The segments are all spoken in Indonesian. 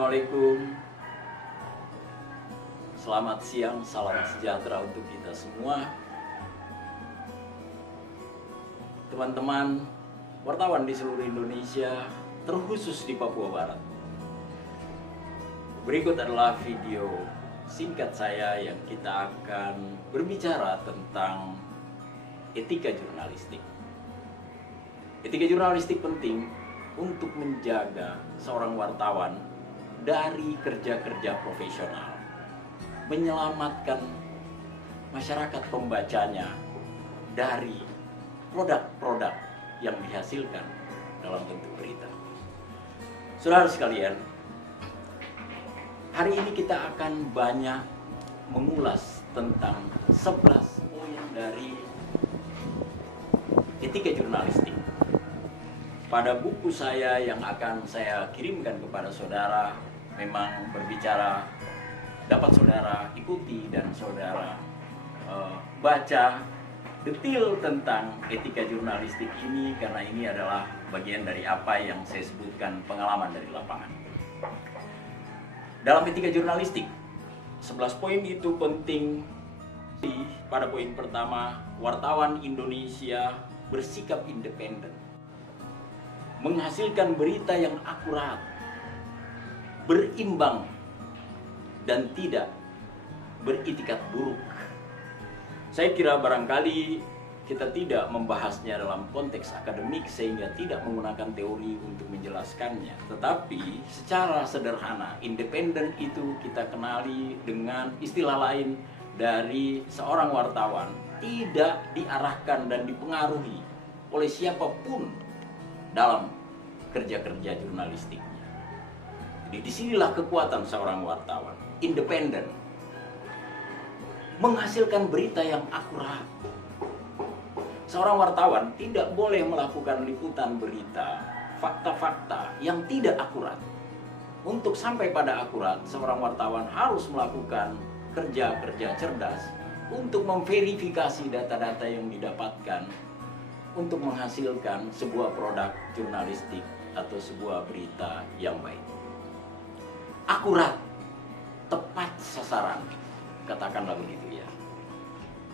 Assalamualaikum. Selamat siang, salam sejahtera untuk kita semua. Teman-teman wartawan di seluruh Indonesia, terkhusus di Papua Barat. Berikut adalah video singkat saya yang kita akan berbicara tentang etika jurnalistik. Etika jurnalistik penting untuk menjaga seorang wartawan dari kerja-kerja profesional, menyelamatkan masyarakat pembacanya dari produk-produk yang dihasilkan dalam bentuk berita. Saudara sekalian, hari ini kita akan banyak mengulas tentang 11 poin dari etika jurnalistik. Pada buku saya yang akan saya kirimkan kepada saudara, memang berbicara, dapat saudara ikuti dan saudara baca detail tentang etika jurnalistik ini, karena ini adalah bagian dari apa yang saya sebutkan pengalaman dari lapangan. Dalam etika jurnalistik, 11 poin itu penting. Pada poin pertama, wartawan Indonesia bersikap independen, menghasilkan berita yang akurat, berimbang, dan tidak beritikat buruk. Saya kira barangkali kita tidak membahasnya dalam konteks akademik sehingga tidak menggunakan teori untuk menjelaskannya. Tetapi secara sederhana, independen itu kita kenali dengan istilah lain dari seorang wartawan tidak diarahkan dan dipengaruhi oleh siapapun dalam kerja-kerja jurnalistiknya. Jadi disinilah kekuatan seorang wartawan, independen, menghasilkan berita yang akurat. Seorang wartawan tidak boleh melakukan liputan berita, fakta-fakta yang tidak akurat. Untuk sampai pada akurat, seorang wartawan harus melakukan kerja-kerja cerdas untuk memverifikasi data-data yang didapatkan untuk menghasilkan sebuah produk jurnalistik atau sebuah berita yang baik. Akurat, tepat sasaran, katakanlah begitu ya.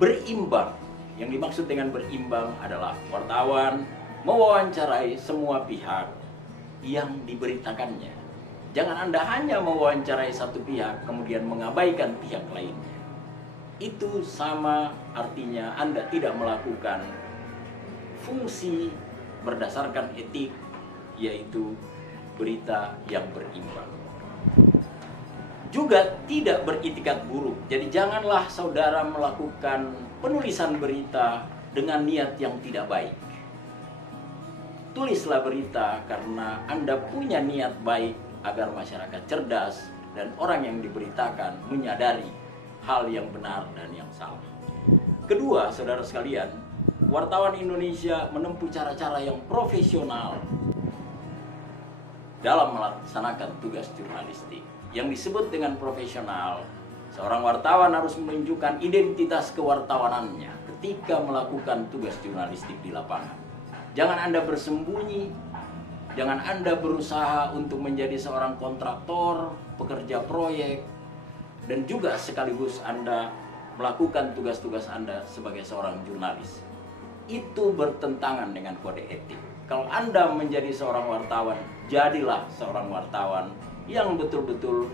Berimbang, yang dimaksud dengan berimbang adalah wartawan mewawancarai semua pihak yang diberitakannya. Jangan Anda hanya mewawancarai satu pihak kemudian mengabaikan pihak lainnya. Itu sama artinya Anda tidak melakukan fungsi berdasarkan etik, yaitu berita yang berimbang. Juga tidak beritikat buruk. Jadi janganlah saudara melakukan penulisan berita dengan niat yang tidak baik. Tulislah berita karena Anda punya niat baik agar masyarakat cerdas dan orang yang diberitakan menyadari hal yang benar dan yang salah. Kedua, saudara sekalian, wartawan Indonesia menempuh cara-cara yang profesional dalam melaksanakan tugas jurnalistik. Yang disebut dengan profesional, seorang wartawan harus menunjukkan identitas kewartawanannya ketika melakukan tugas jurnalistik di lapangan. Jangan Anda bersembunyi, jangan Anda berusaha untuk menjadi seorang kontraktor, pekerja proyek, dan juga sekaligus Anda melakukan tugas-tugas Anda sebagai seorang jurnalis. Itu bertentangan dengan kode etik. Kalau Anda menjadi seorang wartawan, jadilah seorang wartawan yang betul-betul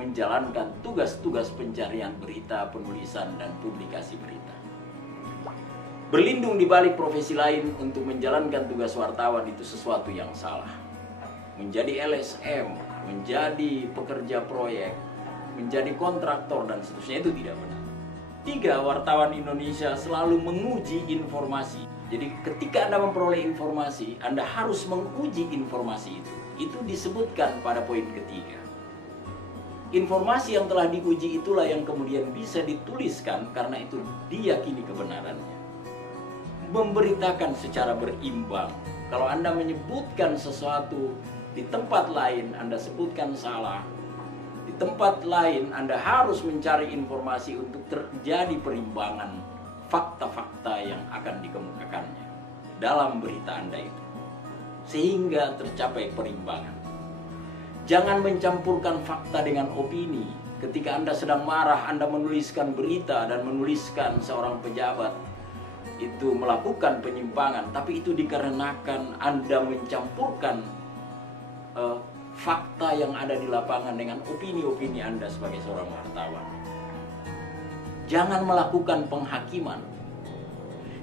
menjalankan tugas-tugas pencarian berita, penulisan, dan publikasi berita. Berlindung di balik profesi lain untuk menjalankan tugas wartawan itu sesuatu yang salah. Menjadi LSM, menjadi pekerja proyek, menjadi kontraktor, dan seterusnya itu tidak benar. 3, wartawan Indonesia selalu menguji informasi. Jadi ketika Anda memperoleh informasi, Anda harus menguji informasi itu. Itu disebutkan pada poin ketiga. Informasi yang telah diuji itulah yang kemudian bisa dituliskan karena itu diyakini kebenarannya. Memberitakan secara berimbang. Kalau Anda menyebutkan sesuatu di tempat lain, Anda sebutkan salah. Di tempat lain, Anda harus mencari informasi untuk terjadi perimbangan fakta-fakta yang akan dikemukakannya dalam berita Anda itu, sehingga tercapai perimbangan. Jangan mencampurkan fakta dengan opini. Ketika Anda sedang marah, Anda menuliskan berita dan menuliskan seorang pejabat itu melakukan penyimpangan, tapi itu dikarenakan Anda mencampurkan fakta yang ada di lapangan dengan opini-opini Anda sebagai seorang wartawan. Jangan melakukan penghakiman.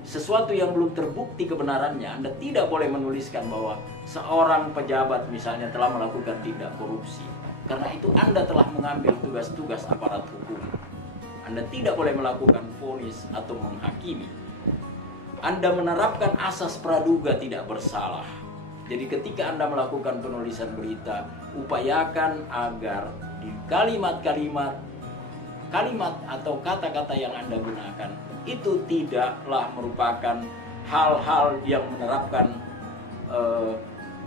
Sesuatu yang belum terbukti kebenarannya, Anda tidak boleh menuliskan bahwa seorang pejabat misalnya telah melakukan tindak korupsi. Karena itu Anda telah mengambil tugas-tugas aparat hukum. Anda tidak boleh melakukan vonis atau menghakimi. Anda menerapkan asas praduga tidak bersalah. Jadi ketika Anda melakukan penulisan berita, upayakan agar di kalimat-kalimat atau kata-kata yang Anda gunakan itu tidaklah merupakan hal-hal yang menerapkan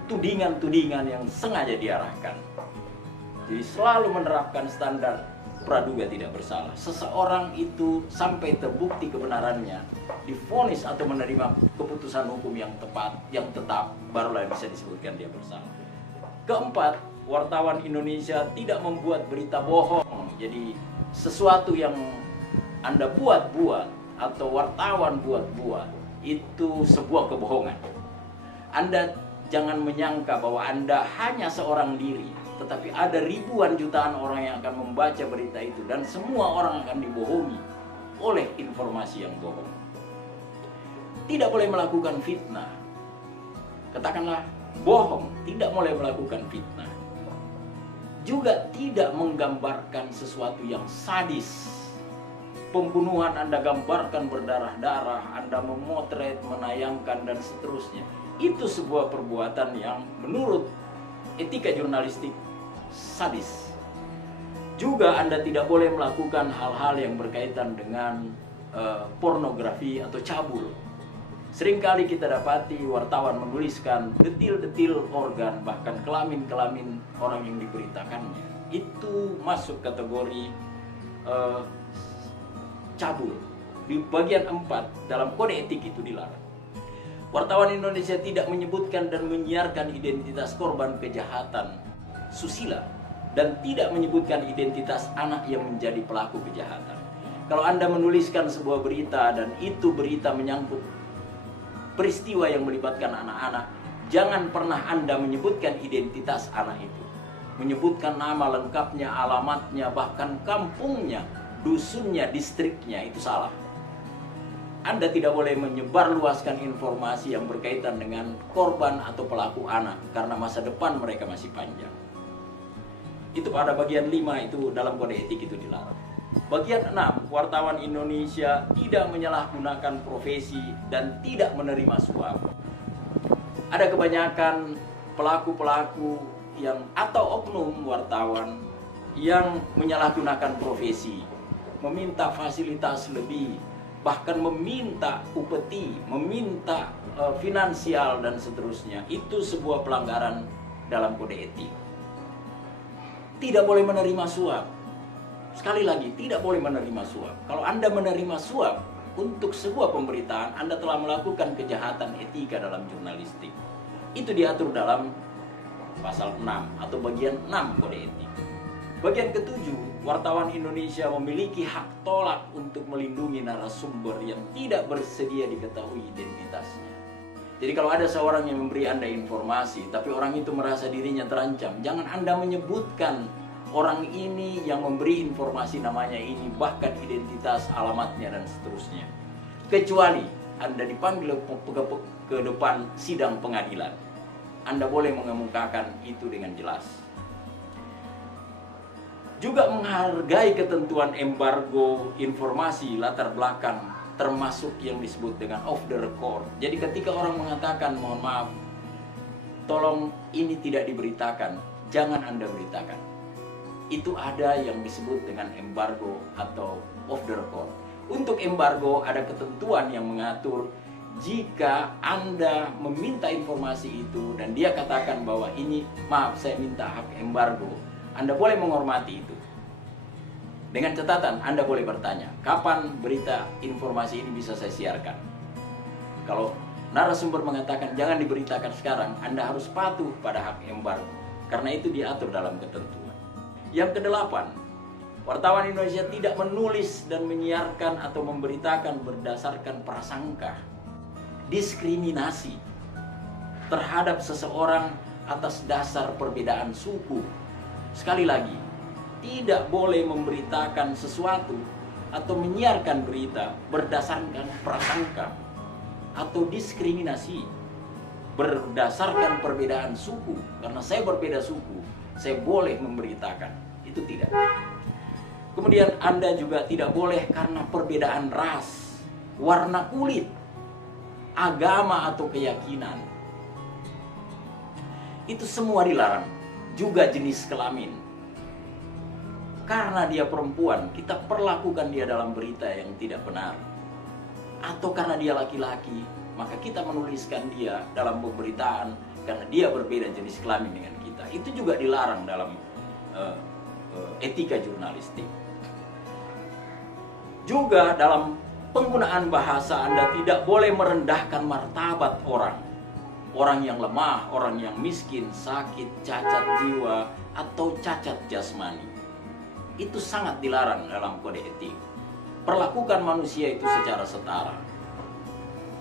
tudingan-tudingan yang sengaja diarahkan. Jadi selalu menerapkan standar praduga tidak bersalah. Seseorang itu sampai terbukti kebenarannya, divonis atau menerima keputusan hukum yang tepat, yang tetap, barulah bisa disebutkan dia bersalah. Keempat, wartawan Indonesia tidak membuat berita bohong. Jadi sesuatu yang Anda buat-buat atau wartawan buat-buat itu sebuah kebohongan. Anda jangan menyangka bahwa Anda hanya seorang diri, tetapi ada ribuan jutaan orang yang akan membaca berita itu dan semua orang akan dibohongi oleh informasi yang bohong. Tidak boleh melakukan fitnah. Katakanlah bohong, tidak boleh melakukan fitnah. Juga tidak menggambarkan sesuatu yang sadis. Pembunuhan Anda gambarkan berdarah-darah, Anda memotret, menayangkan dan seterusnya. Itu sebuah perbuatan yang menurut etika jurnalistik sadis. Juga Anda tidak boleh melakukan hal-hal yang berkaitan dengan pornografi atau cabul. Seringkali kita dapati wartawan menuliskan detil-detil organ, bahkan kelamin-kelamin orang yang diberitakannya. Itu masuk kategori cabul. Di bagian 4 dalam kode etik itu dilarang. Wartawan Indonesia tidak menyebutkan dan menyiarkan identitas korban kejahatan susila dan tidak menyebutkan identitas anak yang menjadi pelaku kejahatan. Kalau Anda menuliskan sebuah berita dan itu berita menyangkut peristiwa yang melibatkan anak-anak, jangan pernah Anda menyebutkan identitas anak itu. Menyebutkan nama lengkapnya, alamatnya, bahkan kampungnya, dusunnya, distriknya, itu salah. Anda tidak boleh menyebarluaskan informasi yang berkaitan dengan korban atau pelaku anak karena masa depan mereka masih panjang. Itu pada bagian 5 itu dalam kode etik itu dilarang. Bagian 6, wartawan Indonesia tidak menyalahgunakan profesi dan tidak menerima suap. Ada kebanyakan pelaku-pelaku yang atau oknum wartawan yang menyalahgunakan profesi, meminta fasilitas lebih, bahkan meminta upeti, meminta finansial dan seterusnya. Itu sebuah pelanggaran dalam kode etik. Tidak boleh menerima suap. Sekali lagi, tidak boleh menerima suap. Kalau Anda menerima suap untuk sebuah pemberitaan, Anda telah melakukan kejahatan etika dalam jurnalistik. Itu diatur dalam pasal 6 atau bagian 6 kode etik. Bagian ke-7, wartawan Indonesia memiliki hak tolak untuk melindungi narasumber yang tidak bersedia diketahui identitasnya. Jadi kalau ada seorang yang memberi Anda informasi, tapi orang itu merasa dirinya terancam, jangan Anda menyebutkan orang ini yang memberi informasi namanya ini, bahkan identitas, alamatnya, dan seterusnya. Kecuali Anda dipanggil ke depan sidang pengadilan. Anda boleh mengemukakan itu dengan jelas. Juga menghargai ketentuan embargo informasi latar belakang, termasuk yang disebut dengan off the record. Jadi ketika orang mengatakan, mohon maaf, tolong ini tidak diberitakan, jangan Anda beritakan. Itu ada yang disebut dengan embargo atau off the record. Untuk embargo ada ketentuan yang mengatur jika Anda meminta informasi itu dan dia katakan bahwa ini, maaf saya minta hak embargo, Anda boleh menghormati itu. Dengan catatan Anda boleh bertanya, kapan berita informasi ini bisa saya siarkan? Kalau narasumber mengatakan jangan diberitakan sekarang, Anda harus patuh pada hak embargo. karena itu diatur dalam ketentuan. Yang kedelapan, wartawan Indonesia tidak menulis dan menyiarkan atau memberitakan berdasarkan prasangka, diskriminasi terhadap seseorang atas dasar perbedaan suku. Sekali lagi, tidak boleh memberitakan sesuatu atau menyiarkan berita berdasarkan prasangka atau diskriminasi berdasarkan perbedaan suku. Karena saya berbeda suku, saya boleh memberitakan. Itu tidak. Kemudian Anda juga tidak boleh karena perbedaan ras, warna kulit, agama atau keyakinan. Itu semua dilarang. Juga jenis kelamin. Karena dia perempuan, kita perlakukan dia dalam berita yang tidak benar. Atau karena dia laki-laki, maka kita menuliskan dia dalam pemberitaan karena dia berbeda jenis kelamin dengan kita. Itu juga dilarang dalam etika jurnalistik. Juga dalam penggunaan bahasa Anda tidak boleh merendahkan martabat orang. Orang yang lemah, orang yang miskin, sakit, cacat jiwa, atau cacat jasmani. Itu sangat dilarang dalam kode etik. Perlakukan manusia itu secara setara.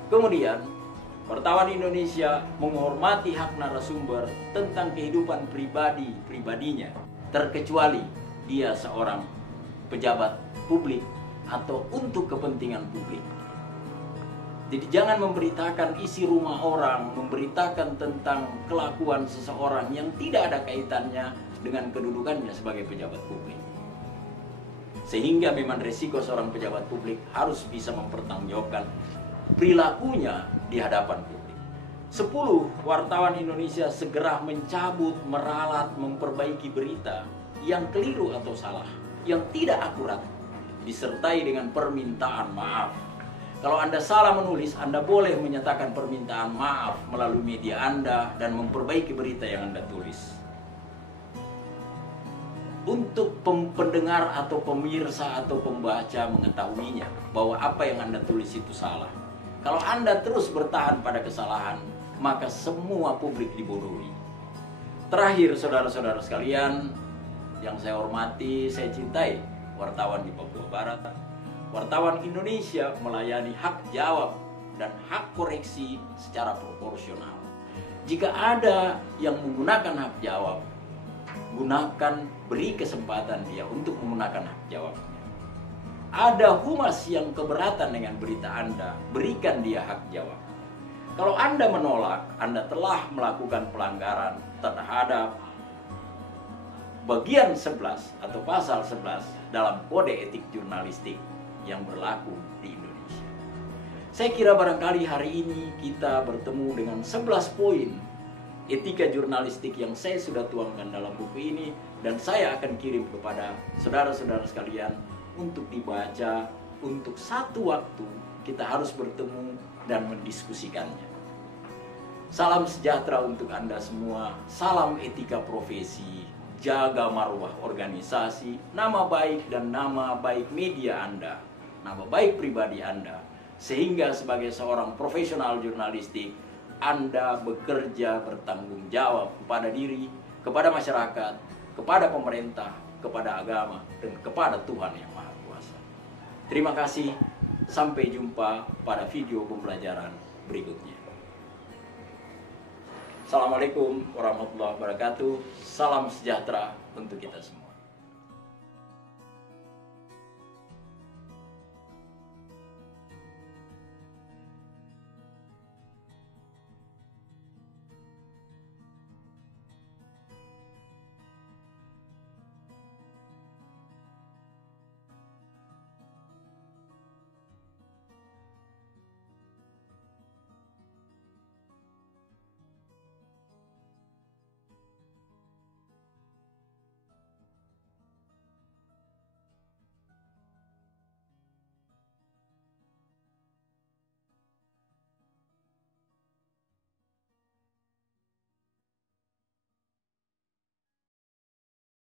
Kemudian, wartawan Indonesia menghormati hak narasumber tentang kehidupan pribadinya, terkecuali dia seorang pejabat publik atau untuk kepentingan publik. Jadi jangan memberitakan isi rumah orang, memberitakan tentang kelakuan seseorang yang tidak ada kaitannya dengan kedudukannya sebagai pejabat publik. Sehingga memang resiko seorang pejabat publik harus bisa mempertanggungjawabkan perilakunya di hadapan publik. 10. Wartawan Indonesia segera mencabut, meralat, memperbaiki berita yang keliru atau salah, yang tidak akurat, disertai dengan permintaan maaf. Kalau Anda salah menulis, Anda boleh menyatakan permintaan maaf melalui media Anda dan memperbaiki berita yang Anda tulis. Untuk pendengar atau pemirsa atau pembaca mengetahuinya bahwa apa yang Anda tulis itu salah. Kalau Anda terus bertahan pada kesalahan, maka semua publik dibodohi. Terakhir, saudara-saudara sekalian yang saya hormati, saya cintai, wartawan di Papua Barat, wartawan Indonesia melayani hak jawab dan hak koreksi secara proporsional. Jika ada yang menggunakan hak jawab, beri kesempatan dia untuk menggunakan hak jawabnya. Ada humas yang keberatan dengan berita Anda, berikan dia hak jawab. Kalau Anda menolak, Anda telah melakukan pelanggaran terhadap bagian 11 atau pasal 11 dalam kode etik jurnalistik yang berlaku di Indonesia. Saya kira barangkali hari ini kita bertemu dengan 11 poin etika jurnalistik yang saya sudah tuangkan dalam buku ini, dan saya akan kirim kepada saudara-saudara sekalian untuk dibaca. Untuk satu waktu kita harus bertemu dan mendiskusikannya. Salam sejahtera untuk Anda semua, salam etika profesi, jaga marwah organisasi, nama baik dan nama baik media Anda, nama baik pribadi Anda, sehingga sebagai seorang profesional jurnalistik, Anda bekerja bertanggung jawab kepada diri, kepada masyarakat, kepada pemerintah, kepada agama, dan kepada Tuhan Yang Maha Kuasa. Terima kasih, sampai jumpa pada video pembelajaran berikutnya. Assalamualaikum warahmatullahi wabarakatuh. Salam sejahtera untuk kita semua.